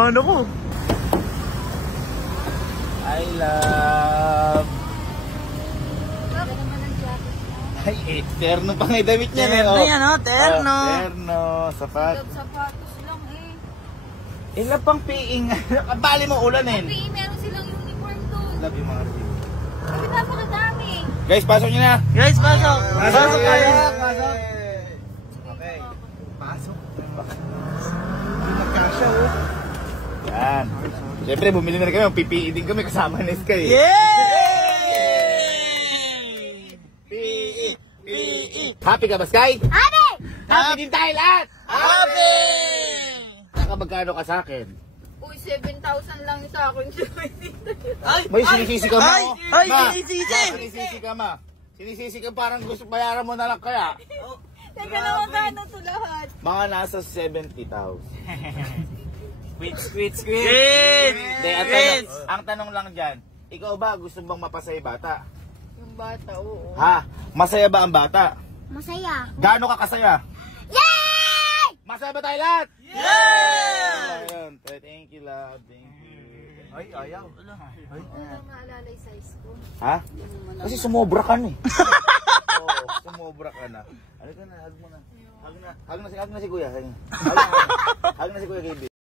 Mano ko? I love... Bakit naman ang jacket mo? Ay, terno pa nga damit niya. Terno yan, oh, terno. Terno, sapat. Sapatos lang eh. Ilan pang piing. Bali mo ulan eh. Sabi, meron silang uniform doon. Love yung mga review. Sabi, napakadami. Guys, pasok nyo na. Guys, pasok. Pasok kayo. Pasok. Okay. Pasok. Magkasya oh. Yan. Siyempre, bumili na rin kami. PPE din kami kasama ni Sky. Yay! PE! PE! Happy ka ba, Sky? Ate! Happy din tayo lahat! Happy! Nakabagkano ka sa akin? Uy, 7,000 lang sa akin. Ay! May sinisisi ka mo? Ay! Ma, Sinisisi! sinisisi ka, ma. Sinisisi ka parang gusto bayaran mo na lang kaya. Teka naman, gano'n to lahat? Mga nasa 70,000. Quits! Hindi, ang tanong lang dyan, ikaw ba gusto bang mapasaya bata? Yung bata, oo. Ha? Masaya ba ang bata? Masaya. Gaano ka kasaya? Yay! Masaya ba tayo lahat? Yeah! Ayun. Thank you, love. Thank you. Ay, ayaw. Hindi ko na maalala yung size ko. Ha? Kasi sumobra ka na eh. Oo, sumobra ka na. Ano ka na, hug mo na. Hug na si kuya. Hug na si kuya, KB.